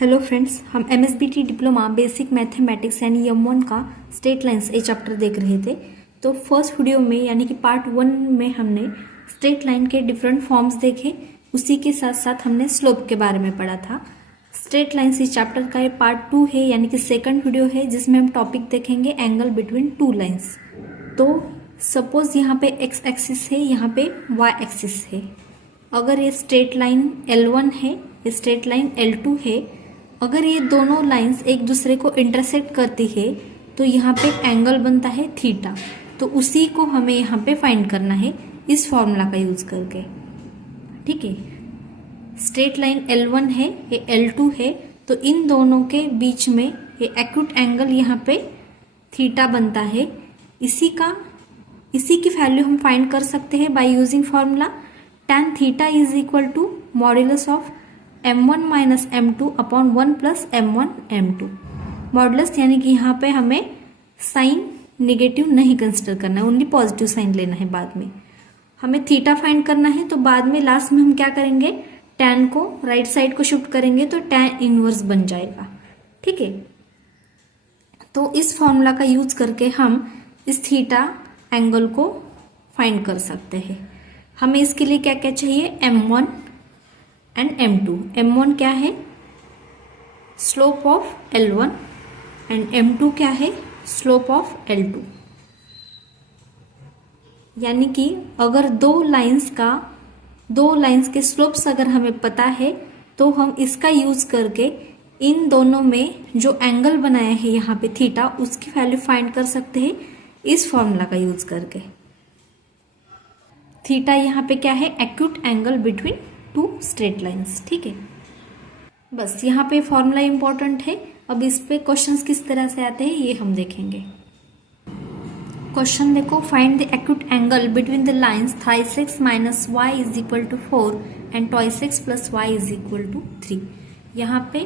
Hello friends, हम MSBT diploma basic mathematics यानी M1 का स्ट्रेट लाइंस ए चैप्टर देख रहे थे। तो फर्स्ट वीडियो में यानी कि पार्ट 1 में हमने स्ट्रेट लाइन के डिफरेंट फॉर्म्स देखे, उसी के साथ साथ हमने स्लोप के बारे में पढ़ा था। स्ट्रेट लाइंस इस चैप्टर का ये पार्ट 2 है यानी कि सेकंड वीडियो है, जिसमें हम टॉपिक देखेंगे एंगल बिटवीन टू लाइंस। तो सपोज यहाँ पे एक्स एक्सिस है, यहाँ पे वाई एक्सिस है। अगर ये स्ट्रेट लाइन L1 है, ये स्ट्रेट लाइन L2 है, अगर ये दोनों लाइंस एक दूसरे को इंटरसेक्ट करती है तो यहाँ पे एक एंगल बनता है थीटा। तो उसी को हमें यहाँ पे फाइंड करना है इस फॉर्मूला का यूज करके। ठीक है, स्ट्रेट लाइन L1 है, ये L2 है, तो इन दोनों के बीच में ये एक्यूट एंगल यहाँ पे थीटा बनता है। इसी की वैल्यू हम फाइंड कर सकते हैं by using formula tan theta is equal to modulus of m1 minus m2 upon 1 plus m1 m2। Modulus यानी कि यहाँ पे हमें साइन नेगेटिव नहीं कंसिडर करना है, ओनली पॉजिटिव साइन लेना है। बाद में हमें थीटा फाइंड करना है, तो बाद में लास्ट में हम क्या करेंगे, टैन को राइट साइड को शिफ्ट करेंगे तो टैन इनवर्स बन जाएगा। ठीक है, तो इस फॉर्मूला का यूज करके हम इस थीटा एंगल को फाइंड कर सकते हैं। हमें इसके लिए क्या क्या चाहिए, m1 एंड m2। m1 क्या है, slope of L1 and m2 क्या है, स्लोप ऑफ L2। यानी कि अगर दो लाइंस के स्लोप्स अगर हमें पता है तो हम इसका यूज करके इन दोनों में जो एंगल बनाया है यहाँ पे थीटा, उसकी वैल्यू फाइंड कर सकते हैं इस फॉर्मूला का यूज करके। थीटा यहाँ पे क्या है, acute angle between to straight lines. ठीक है, बस यहाँ पे फॉर्मूला इंपॉर्टेंट है। अब इस पे क्वेश्चंस किस तरह से आते हैं ये हम देखेंगे। क्वेश्चन देखो, find the acute angle between the lines thrice x minus y is equal to 4 and twice x plus Y is equal to 3। यहाँ पे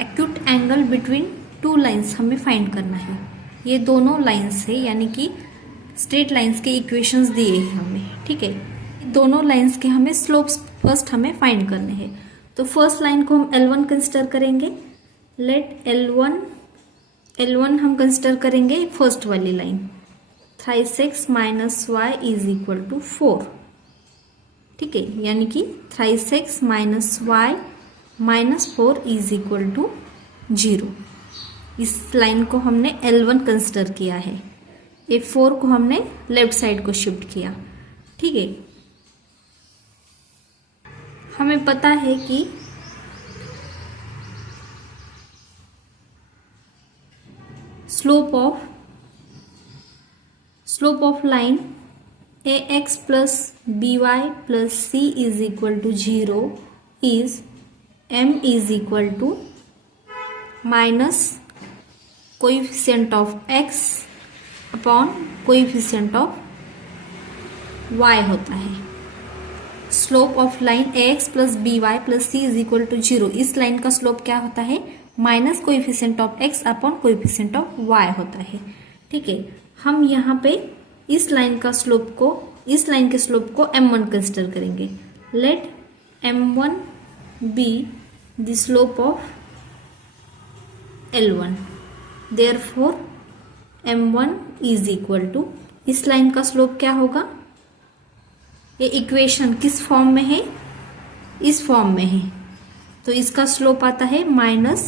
acute angle between two lines हमें फाइंड करना है। ये दोनों लाइंस है यानी कि स्ट्रेट लाइंस के इक्वेशंस दिए हैं हमें। ठीक है, दोनों लाइंस के हमें स्लोप्स फर्स्ट हमें फाइंड करने हैं। तो फर्स्ट लाइन को हम L1 कंसिडर करेंगे। लेट L1 हम कंसिडर करेंगे फर्स्ट वाली line, thrice x minus y is equal to 4। ठीक है, यानी कि thrice x minus y minus 4 is equal to 0। इस लाइन को हमने L1 कंसिडर किया है। ये 4 को हमने लेफ्ट साइड को शिफ्ट किया। ठीक है, हमें पता है कि slope of line ax plus by plus c is equal to 0 is m is equal to minus coefficient of x upon coefficient of y होता है। Slope of line ax plus by plus c is equal to 0, इस line का slope क्या होता है, minus coefficient of x upon coefficient of y होता है। ठीक है, हम यहाँ पे इस लाइन के स्लोप को m1 कंसिडर करेंगे। Let m1 be the slope of L1, therefore m1 is equal to, इस लाइन का स्लोप क्या होगा, ये इक्वेशन किस फॉर्म में है, इस फॉर्म में है, तो इसका स्लोप आता है माइनस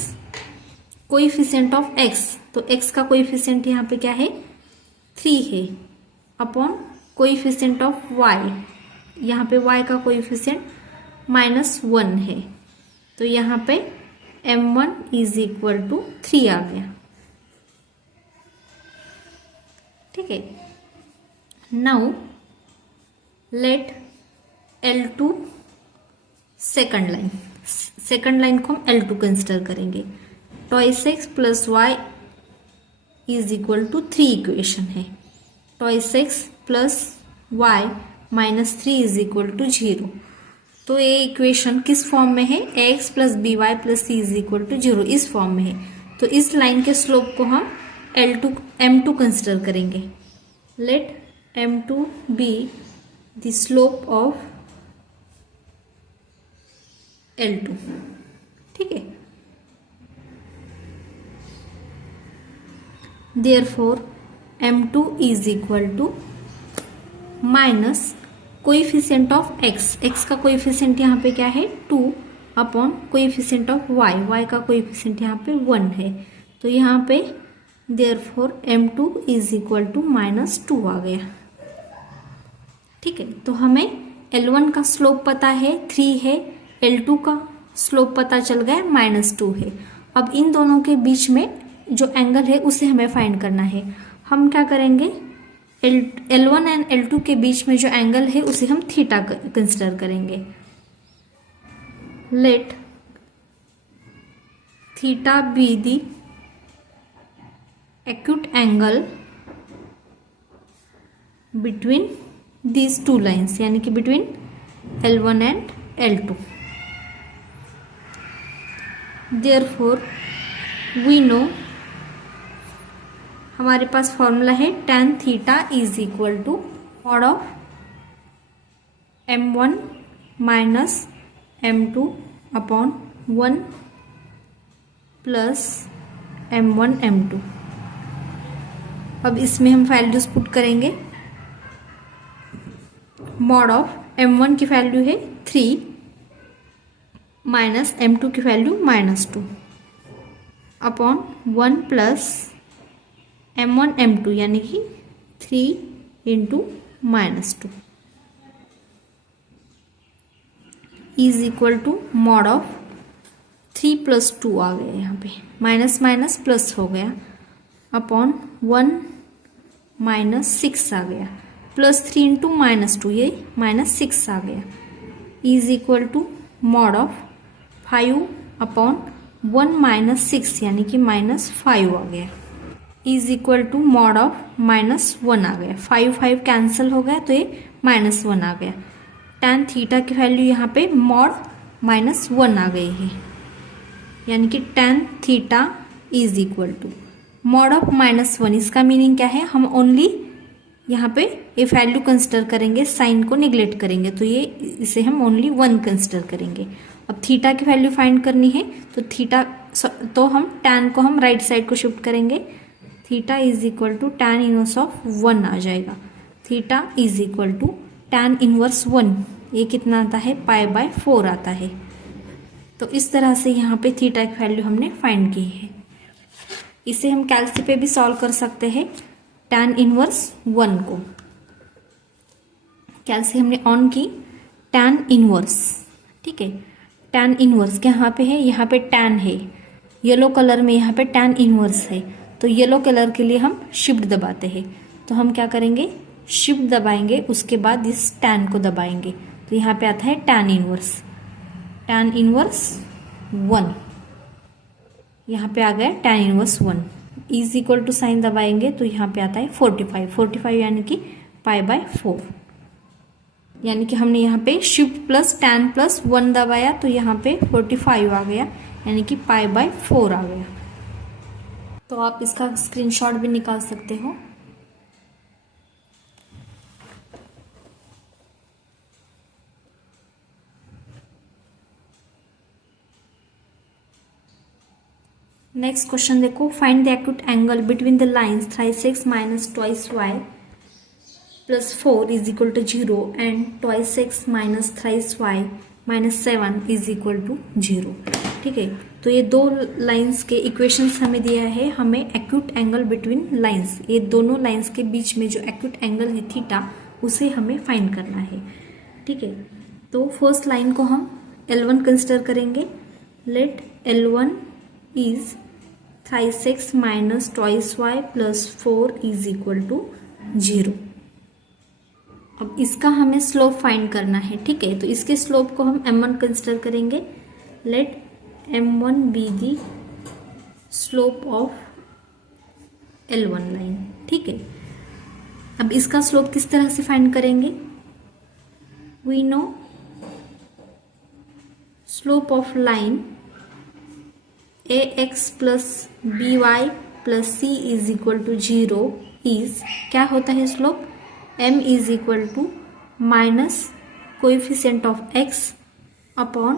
कोएफिशिएंट ऑफ x, तो x का कोएफिशिएंट यहाँ पे क्या है 3 है, अपॉन कोएफिशिएंट ऑफ y, यहाँ पे y का कोएफिशिएंट -1 है, तो यहाँ पे m1 इज इक्वल टू 3 आ गया। ठीक है, now let L2 second line को हम L2 कंसिडर करेंगे। Twice x plus Y is equal to 3 equation है। Twice x plus Y minus 3 is equal to 0। तो ये इक्वेशन किस फॉर्म में है, ax plus B Y plus C is equal to 0, इस फॉर्म में है। तो इस लाइन के स्लोप को हम m2 कंसिडर करेंगे। Let m2 be the slope of L2। ठीक है, therefore m2 is equal to minus coefficient of x का कोएफिशिएंट यहाँ पे क्या है 2 अपॉन कोएफिशिएंट ऑफ y का कोएफिशिएंट यहाँ पे 1 है। तो यहाँ पे therefore m2 is equal to -2 आ गया। ठीक है, तो हमें L1 का स्लोप पता है 3 है, L2 का स्लोप पता चल गया -2 है। अब इन दोनों के बीच में जो एंगल है उसे हमें फाइंड करना है। हम क्या करेंगे, L1 एंड L2 के बीच में जो एंगल है उसे हम थीटा कंसिडर करेंगे। Let theta be the acute angle between these two lines, यानी कि between L1 and L2। Therefore we know, हमारे पास फॉर्मूला है tan theta is equal to mod of m1 minus m2 upon 1 plus m1 m2। अब इसमें हम values put करेंगे। Mod of m1 की वैल्यू है 3 माइनस m2 की value -2 upon 1 plus m1 m2, यानी कि 3 into -2 is equal to mod of 3 plus 2 आ गया, यहाँ पे माइनस माइनस प्लस हो गया अपॉन 1 -6 आ गया, प्लस 3 इंटू -2 ये -6 आ गया, is equal to mod of 5 upon 1 -6, यानी कि -5 आ गया, is equal to mod of -1 आ गया। 5 कैंसिल हो गया तो ये -1 आ गया। tan थीटा की वैल्यू यहाँ पे मॉड -1 आ गई है, यानी कि tan theta is equal to mod of -1। इसका मीनिंग क्या है, हम ओनली यहाँ पे ये वैल्यू कंसिडर करेंगे, साइन को निगलेक्ट करेंगे, तो ये इसे हम ओनली 1 कंसिडर करेंगे। अब थीटा की वैल्यू फाइंड करनी है तो हम tan को हम राइट साइड को शिफ्ट करेंगे। Theta is equal to tan inverse of 1 आ जाएगा। Theta is equal to tan inverse 1, ये कितना आता है π/4 आता है। तो इस तरह से यहाँ पे थीटा की वैल्यू हमने फाइंड की है। इसे हम कैल्सी पे भी सॉल्व कर सकते हैं। tan इनवर्स 1 को कैल्सी हमने ऑन की, tan इनवर्स, ठीक है, tan इनवर्स यहाँ पे है, यहाँ पे tan है, येलो कलर में यहाँ पे tan इनवर्स है, तो येलो कलर के लिए हम शिफ्ट दबाते हैं। तो हम क्या करेंगे, शिफ्ट दबाएंगे, उसके बाद इस tan को दबाएंगे, तो यहाँ पे आता है tan इनवर्स 1, यहाँ पे आ गया tan inverse 1, is equal to sign दबाएंगे तो यहाँ पे आता है 45 यानी कि π/4, यानी कि हमने यहाँ पे शिफ्ट प्लस tan प्लस 1 दबाया तो यहाँ पे 45 आ गया, यानी कि π/4 आ गया। तो आप इसका स्क्रीनशॉट भी निकाल सकते हो। नेक्स्ट क्वेश्चन देखो, find the acute angle between the lines thrice x minus twice y plus 4 is equal to 0 and twice x minus thrice y minus 7 is equal to 0। ठीक है, तो ये दो लाइंस के इक्वेशंस हमें दिया है, हमें एक्यूट एंगल बिटवीन लाइंस, ये दोनों लाइंस के बीच में जो एक्यूट एंगल है थीटा, उसे हमें फाइंड करना है। ठीक है, तो फर्स्ट लाइन को हम L1 कंसिडर करेंगे। Let L1 is thrice x minus twice y plus 4 is equal to 0। अब इसका हमें स्लोप फाइंड करना है। ठीक है, तो इसके स्लोप को हम m1 कंसिडर करेंगे। Let m1 be the slope of L1 line. ठीक है, अब इसका स्लोप किस तरह से फाइंड करेंगे, we know slope of line ax plus by plus c is equal to 0 is, क्या होता है slope, m is equal to minus coefficient of x upon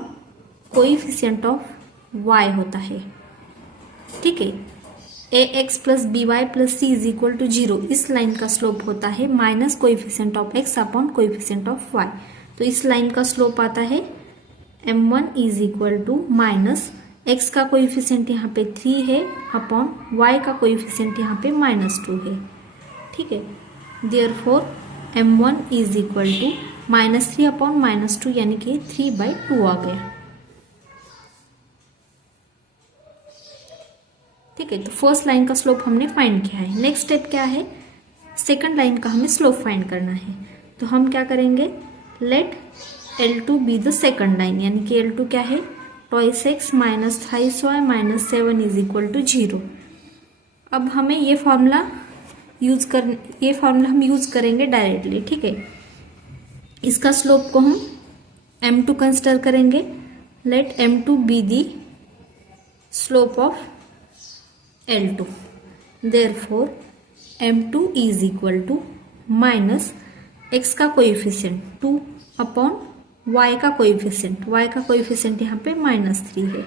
coefficient of y होता है। ठीक है, A X plus B Y plus C is equal to 0, इस line का slope होता है minus coefficient of X upon coefficient of Y. तो इस लाइन का स्लोप आता है m1 is equal to minus x का कोएफिशिएंट यहाँ पे 3 है अपॉन वाई का कोएफिशिएंट यहाँ पे -2 है। ठीक है, therefore m1 is equal to -3 upon -2 यानी कि 3/2 आ गया। ठीक है, तो फर्स्ट लाइन का स्लोप हमने फाइंड किया है। नेक्स्ट स्टेप क्या है, सेकंड लाइन का हमें स्लोप फाइंड करना है। तो हम क्या करेंगे, let L2 be the second line, यानी कि L2 क्या है, 2x minus 3y minus 7 is equal to 0। अब हमें ये फॉर्मूला हम यूज करेंगे डायरेक्टली। ठीक है, इसका स्लोप को हम m2 कंसिडर करेंगे। Let m2 be the slope of L2, therefore m2 is equal to minus x का कोएफिशिएंट 2 अपॉन y का कोएफिशिएंट यहाँ पे -3 है।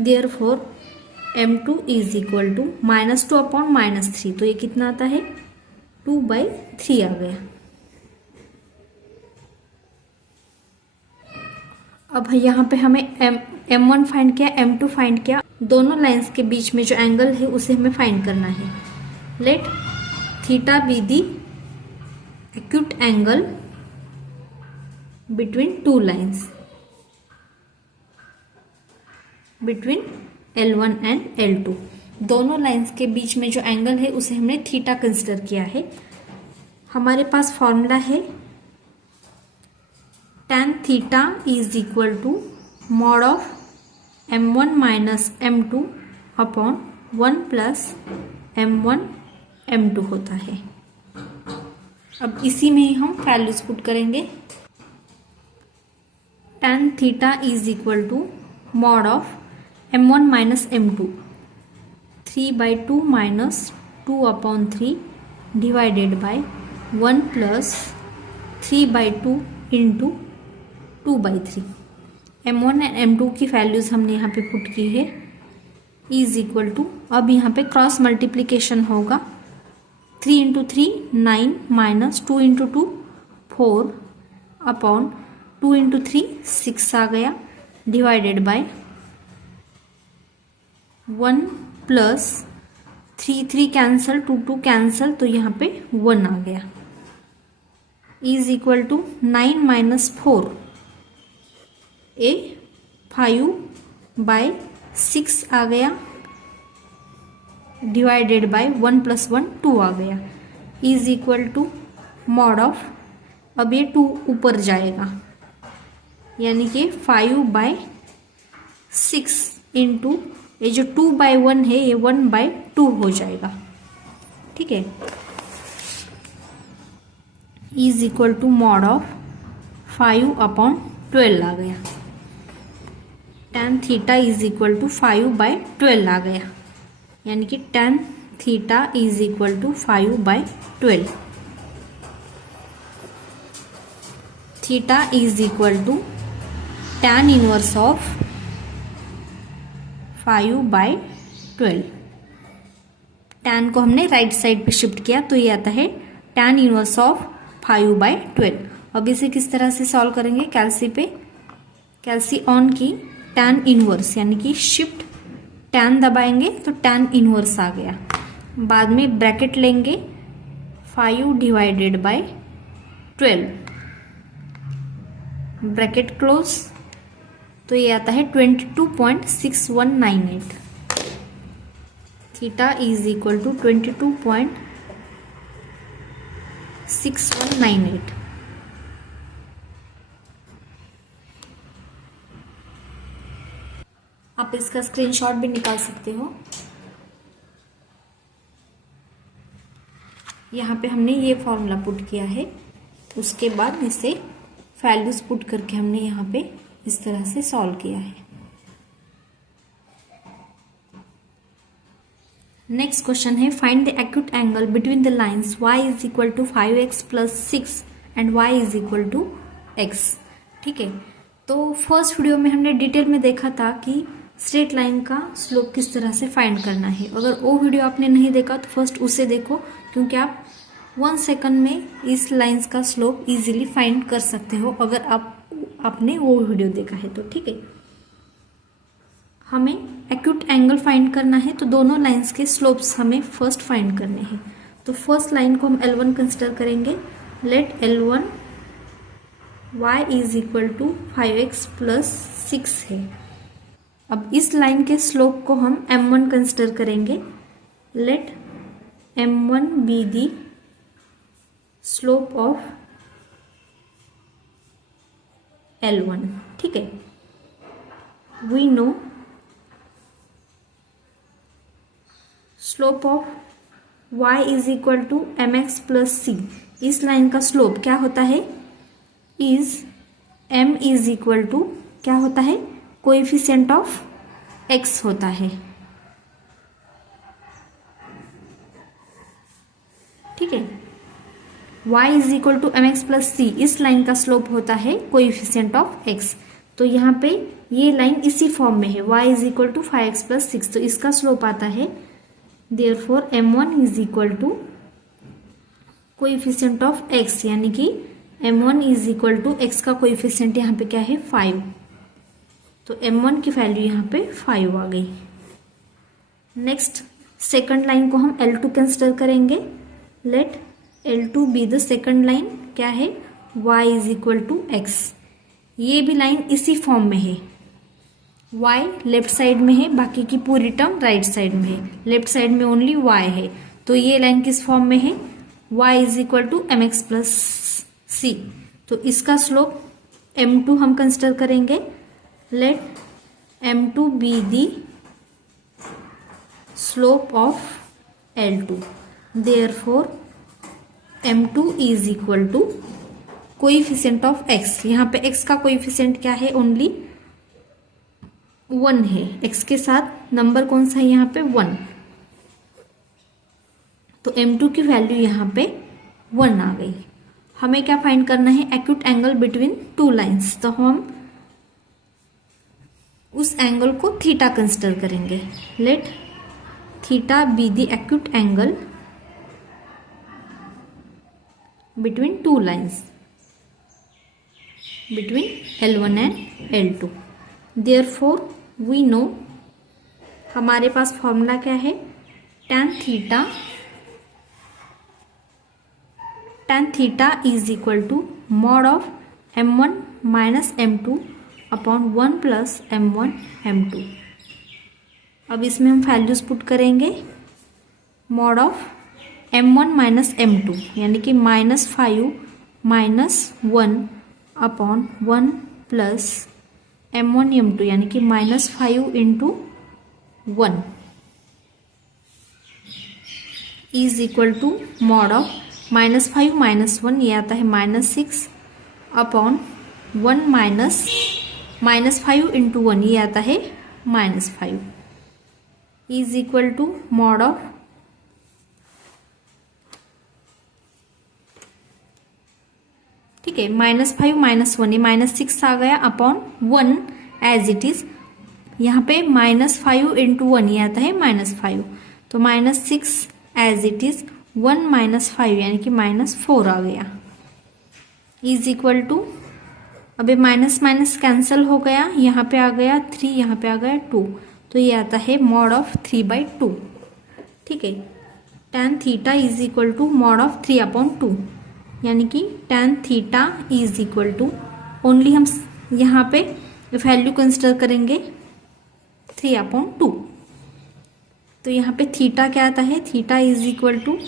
Therefore m2 is equal to -2 upon -3, तो ये कितना आता है 2/3 आ गया। अब यहाँ पे हमें m1 फाइंड किया, m2 फाइंड किया, दोनों लाइंस के बीच में जो एंगल है उसे हमें फाइंड करना है। Late theta be the acute angle between two lines, between L1 and L2। दोनों लाइंस के बीच में जो एंगल है उसे हमने थीटा कंसिडर किया है। हमारे पास फॉर्मूला है tan theta is equal to mod of m1 minus m2 upon 1 plus m1 m2 होता है। अब इसी में ही हम वैल्यूज पुट करेंगे। tan theta is equal to mod of m1 minus m2, 3/2 minus 2 upon 3 divided by 1 plus 3/2 into 2/3। m1 and m2 की values हमने यहाँ पे पुट की है, इज इक्वल टू, अब यहाँ पे क्रॉस मल्टीप्लीकेशन होगा, 3 into 3 9 minus 2 into 2 4 upon 2 into 3 6 आ गया, divided by 1 plus 3 cancel, 2 cancel, तो यहाँ पे 1 आ गया, इज इक्वल टू 9 माइनस 4 ए 5/6 आ गया, डिवाइडेड बाय 1 प्लस 1 2 आ गया, is equal to mod of, अब ये 2 ऊपर जाएगा यानी कि 5/6 इंटू ये जो 2/1 है ये 1/2 हो जाएगा। ठीक है, is equal to mod of 5/12 आ गया। tan theta is equal to 5/12 आ गया, यानी कि tan theta is equal to 5/12। Theta is equal to tan inverse of 5/12। tan को हमने राइट साइड पे शिफ्ट किया तो ये आता है tan इनवर्स ऑफ 5/12। अब इसे किस तरह से सॉल्व करेंगे, कैल्सी ऑन की tan इनवर्स यानी कि शिफ्ट tan दबाएंगे तो tan इनवर्स आ गया, बाद में ब्रैकेट लेंगे 5 डिवाइडेड बाय 12, ब्रैकेट क्लोज, तो ये आता है 22.6198। Theta is equal to 22.6198। आप इसका स्क्रीनशॉट भी निकाल सकते हो। यहाँ पे हमने ये फॉर्मूला पुट किया है, उसके बाद इसे वैल्यूज पुट करके हमने यहाँ पे इस तरह से सॉल्व किया है। नेक्स्ट क्वेश्चन है, find the acute angle between the lines y is equal to 5x plus 6 and y is equal to x। ठीक है, तो फर्स्ट वीडियो में हमने डिटेल में देखा था कि स्ट्रेट लाइन का स्लोप किस तरह से फाइंड करना है। अगर वो वीडियो आपने नहीं देखा तो फर्स्ट उसे देखो, क्योंकि आप 1 सेकंड में इस लाइंस का स्लोप इजीली फाइंड कर सकते हो अगर आपने वो वीडियो देखा है तो। ठीक है, हमें एक्यूट एंगल फाइंड करना है तो दोनों लाइंस के स्लोप्स हमें फर्स्ट फाइंड करने हैं। तो फर्स्ट लाइन को हम L1 कंसिडर करेंगे। Let L1 y is equal to 5x plus 6 है। अब इस लाइन के स्लोप को हम M1 कंसिडर करेंगे। Let M1 be the slope of L1। ठीक है, we know slope of y is equal to mx plus c। इस लाइन का स्लोप क्या होता है, is m is equal to क्या होता है, कोएफिशिएंट ऑफ x होता है। ठीक है, y is equal to mx plus c, इस लाइन का स्लोप होता है कोएफिशिएंट ऑफ x। तो यहाँ पे ये लाइन इसी फॉर्म में है, y is equal to 5x plus 6, तो इसका स्लोप आता है therefore m1 is equal to coefficient of x, यानी कि m1 is equal to x का कोएफिशिएंट यहाँ पे क्या है 5, तो m1 की वैल्यू यहाँ पे 5 आ गई। नेक्स्ट सेकंड लाइन को हम L2 कंसिडर करेंगे। Let L2 be the second line, क्या है y is equal to x। ये भी लाइन इसी फॉर्म में है, y लेफ्ट साइड में है, बाकी की पूरी टर्म राइट साइड में है, लेफ्ट साइड में ओनली y है। तो ये लाइन किस फॉर्म में है, y is equal to mx plus c। तो इसका स्लोप m2 हम कंसिडर करेंगे। Let m2 be the slope of L2, therefore m2 is equal to coefficient of x। यहाँ पे x का कोएफिशिएंट क्या है, ओनली 1 है, x के साथ नंबर कौन सा है यहाँ पे 1, तो m2 की वैल्यू यहाँ पे 1 आ गई। हमें क्या फाइंड करना है, acute angle between two lines. तो हम उस एंगल को थीटा कंसिडर करेंगे। Let theta be the acute angle between two lines, between L1 and L2। Therefore we know, हमारे पास फॉर्मूला क्या है, tan theta is equal to mod of m1 minus m2 upon 1 plus m1 m2। अब इसमें हम values put करेंगे। Mod of m1 minus m2 यानी कि -5 minus 1 upon 1 plus m1 m2 यानी कि -5 into 1 is equal to mod of -5 minus 1, ये आता है -6 अपॉन 1 माइनस 5 इंटू 1, ये आता है -5 is equal to mod of ठीक है -5 माइनस 1, ये -6 आ गया अपॉन 1 एज इट इज, यहाँ पे -5 इंटू 1 ये आता है -5, तो -6 एज इट इज 1 माइनस 5 यानी कि -4 आ गया इज इक्वल टू, अब ये माइनस माइनस कैंसिल हो गया, यहाँ पे आ गया 3, यहाँ पे आ गया 2, तो ये आता है मॉड ऑफ 3/2। ठीक है, tan theta is equal to mod of 3/2 यानी कि tan theta is equal to, only हम यहाँ पे वैल्यू कंसिडर करेंगे 3/2, तो यहाँ पे थीटा क्या आता है, theta is equal to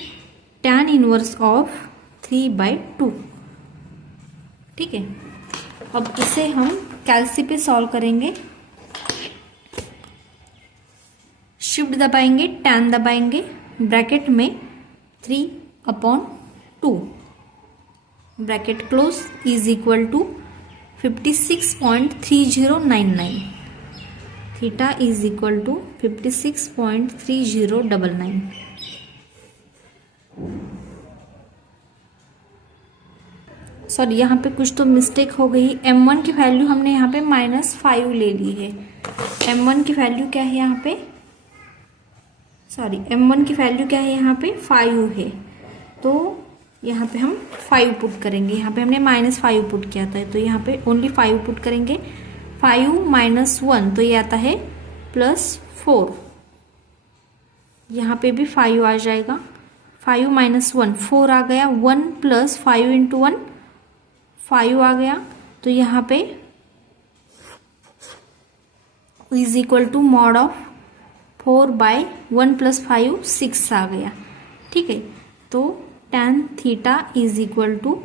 tan inverse of 3/2। ठीक है, अब इसे हम कैलसी पे सॉल्व करेंगे। शिफ्ट दबाएंगे, tan दबाएंगे, ब्रैकेट में 3/2 bracket close is equal to 56.3099, theta is equal to 56.3099। Sorry यहाँ पे कुछ तो मिस्टेक हो गई। m1 की वैल्यू हमने यहाँ पे -5 ले ली है। m1 की वैल्यू क्या है यहाँ पे, सॉरी m1 की वैल्यू क्या है यहाँ पे 5 है, तो यहाँ पे हम 5 पुट करेंगे। यहाँ पे हमने -5 पुट किया था, तो यहाँ पे ओनली 5 पुट करेंगे। 5 - 1 तो ये आता है +4, यहाँ पे भी 5 आ जाएगा। 5 - 1 4 आ गया, 1 + 5 × 1 5 आ गया, तो यहाँ पे is equal to mod of 4/1 + 5 6 आ गया। ठीक है, तो tan theta is equal to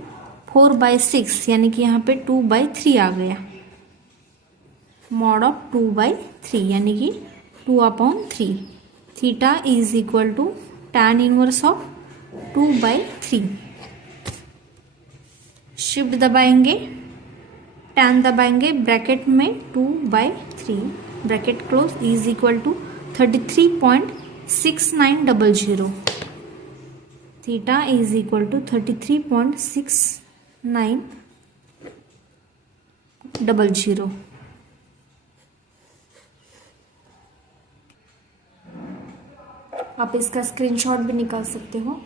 4/6 यानी कि यहाँ पे 2/3 आ गया। मॉड ऑफ 2/3 यानी कि 2/3। Theta is equal to tan inverse of 2/3। Shift दबाएंगे, tan दबाएंगे, ब्रैकेट में 2/3 bracket close is equal to 33.6900। Theta is equal to 33.6900। आप इसका स्क्रीनशॉट भी निकाल सकते हो।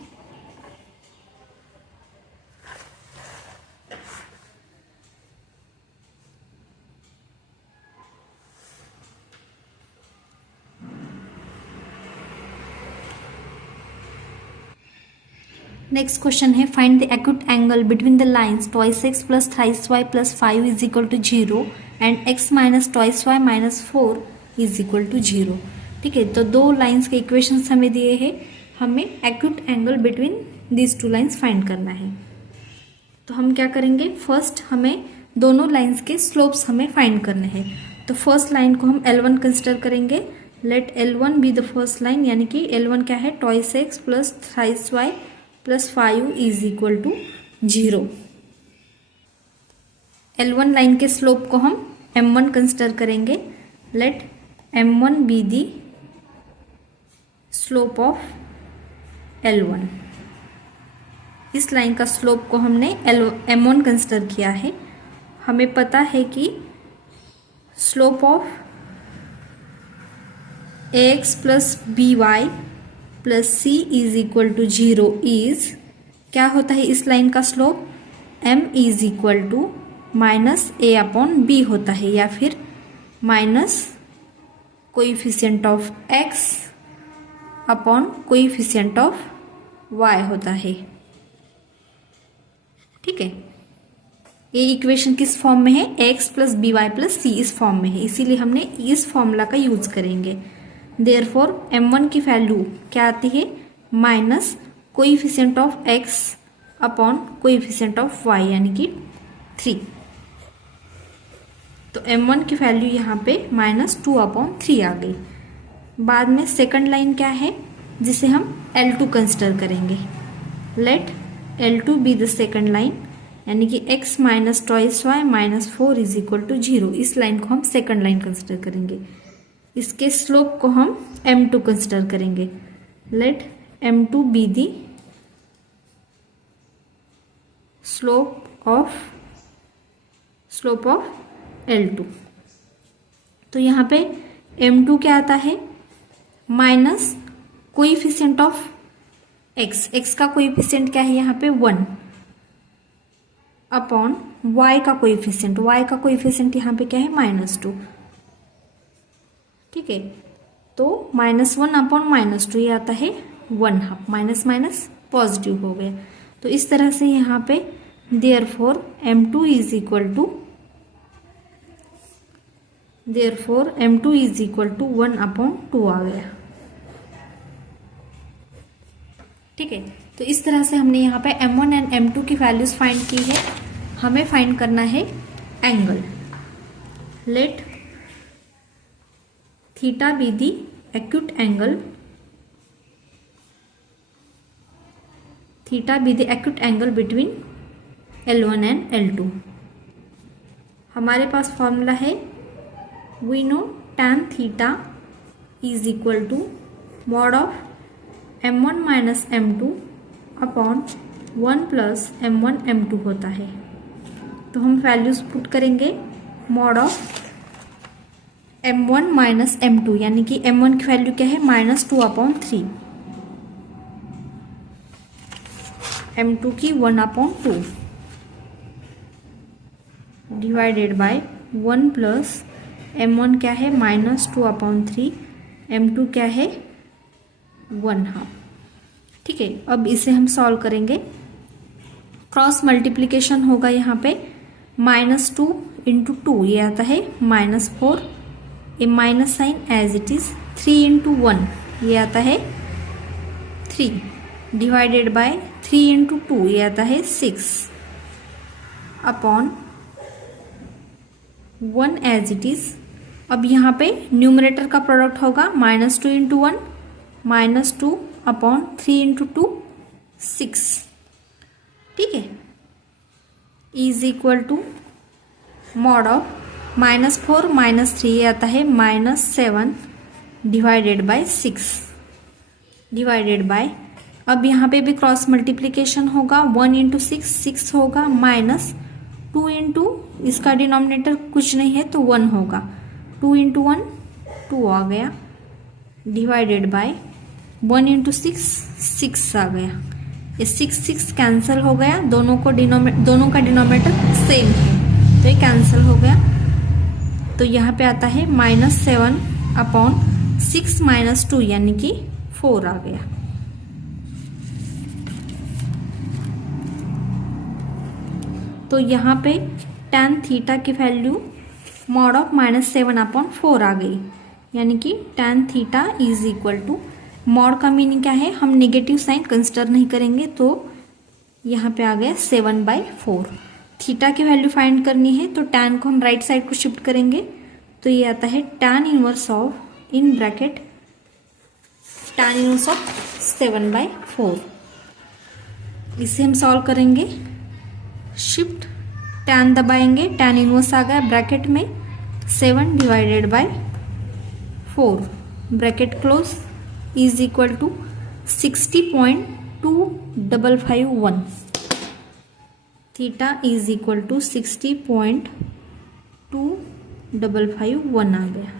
नेक्स्ट क्वेश्चन है, find the acute angle between the lines twice x + thrice y + 5 is equal to 0 and x - twice y - 4 is equal to 0। ठीक है, तो दो लाइन्स के इक्वेशंस हमें दिए हैं, हमें acute angle between these two lines find करना है। तो हम क्या करेंगे, फर्स्ट हमें दोनों लाइन्स के स्लोप्स हमें फाइंड करने हैं। तो फर्स्ट लाइन को हम L1 कंसिडर करेंगे। Let L1 be the first line, यानी कि L1 क्या है, twice x + thrice y + 5 is equal to 0। L1 line के स्लोप को हम M1 कंसिडर करेंगे। Let M1 be the slope of L1। इस लाइन का स्लोप को हमने M1 कंसिडर किया है। हमें पता है कि slope of ax + by + c is equal to 0 is, क्या होता है इस लाइन का slope, m is equal to -a/b होता है, या फिर minus coefficient of x upon coefficient of y होता है। ठीक है, ये इक्वेशन किस फॉर्म में है, x + by + c इस फॉर्म में है, इसीलिए हमने इस फॉर्मूला का यूज करेंगे। देयरफॉर m1 की वैल्यू क्या आती है, minus coefficient of x upon coefficient of y यानी कि 3। तो m1 की वैल्यू यहाँ पे -2/3 आ गई। बाद में सेकंड लाइन क्या है, जिसे हम L2 कंसिडर करेंगे। Let L2 be the second line, यानी कि x - twice y - 4 is equal to 0। इस लाइन को हम सेकंड लाइन कंसिडर करेंगे। इसके स्लोप को हम M2 कंसिडर करेंगे। Let M2 be the slope of L2। तो यहाँ पे M2 क्या आता है, माइनस कोएफिशिएंट ऑफ x का कोएफिशिएंट क्या है यहाँ पे 1 अपॉन y का कोएफिशिएंट यहाँ पे क्या है -2। ठीक है, तो -1/-2 ये आता है 1/2, माइनस माइनस पॉजिटिव हो गया। तो इस तरह से यहाँ पे therefore M2 is equal to 1/2 आ गया। ठीक है, तो इस तरह से हमने यहाँ पे M1 एंड M2 की वैल्यूज फाइंड की है। हमें फाइंड करना है angle. Let theta be the acute angle between L1 and L2। हमारे पास फॉर्मूला है, we know tan theta is equal to mod of M1 - M2 upon 1 + M1 M2 होता है। तो हम वैल्यूज पुट करेंगे mod of m1 minus m2, यानी कि m1 की वैल्यू क्या है -2/3, m2 की 1/2 डिवाइडेड बाय 1 प्लस m1 क्या है -2/3, m2 क्या है 1/2। ठीक है, अब इसे हम सॉल्व करेंगे। क्रॉस मल्टीप्लीकेशन होगा यहाँ पे -2 × 2, ये आता है -4, a minus sign as it is, 3 × 1 ये आता है 3, डिवाइडेड बाय 3 × 2 ये आता है 6 अपॉन 1 एज इट इज। अब यहाँ पे न्यूमरेटर का प्रोडक्ट होगा -2 × 1 -2 अपॉन 3 × 2 6। ठीक है, is equal to mod of -4 -3 ये आता है -7 डिवाइडेड बाय 6 डिवाइडेड बाय, अब यहाँ पे भी क्रॉस मल्टीप्लीकेशन होगा 1 × 6 6 होगा, -2 × इसका डिनोमिनेटर कुछ नहीं है तो 1 होगा, 2 × 1 2 आ गया, डिवाइडेड बाय 1 × 6 6 आ गया। ये 6 कैंसिल हो गया, दोनों का डिनोमिनेटर सेम है तो ये कैंसिल हो गया। तो यहाँ पे आता है -7 अपॉन 6 - 2 यानी कि 4 आ गया। तो यहाँ पे tan थीटा की वैल्यू मॉड ऑफ -7/4 आ गई, यानी कि tan theta is equal to, mod का मीनिंग क्या है, हम नेगेटिव साइन कंसिडर नहीं करेंगे, तो यहाँ पे आ गया 7/4। थीटा की वैल्यू फाइंड करनी है तो tan को हम राइट साइड को शिफ्ट करेंगे, तो ये आता है tan inverse of, in bracket tan inverse of 7/4। इसे हम सॉल्व करेंगे, शिफ्ट tan दबाएंगे, tan इनवर्स आ गया ब्रैकेट में 7 divided by 4 bracket close, is equal to 60.2551। Theta is equal to 60.2551 आ गया।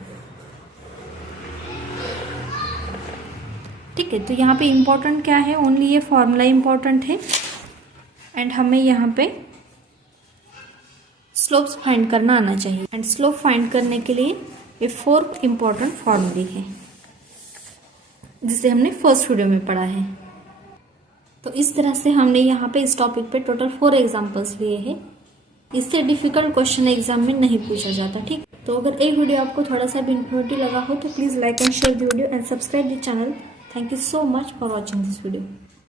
ठीक है, तो यहाँ पे इम्पोर्टेंट क्या है, ओनली ये फॉर्मूला इम्पोर्टेंट है, एंड हमें यहाँ पे स्लोप्स फाइंड करना आना चाहिए। एंड स्लोप फाइंड करने के लिए ये 4 इम्पोर्टेंट फॉर्मूले हैं जिसे हमने फर्स्ट वीडियो में पढ़ा है। तो इस तरह से हमने यहाँ पे इस टॉपिक पे टोटल 4 एग्जाम्पल्स लिए हैं। इससे डिफिकल्ट क्वेश्चन एग्जाम में नहीं पूछा जाता। ठीक, तो अगर एक वीडियो आपको थोड़ा सा भी इन्फॉर्मेटिव लगा हो तो please like and share the video and subscribe the channel. Thank you so much for watching this video.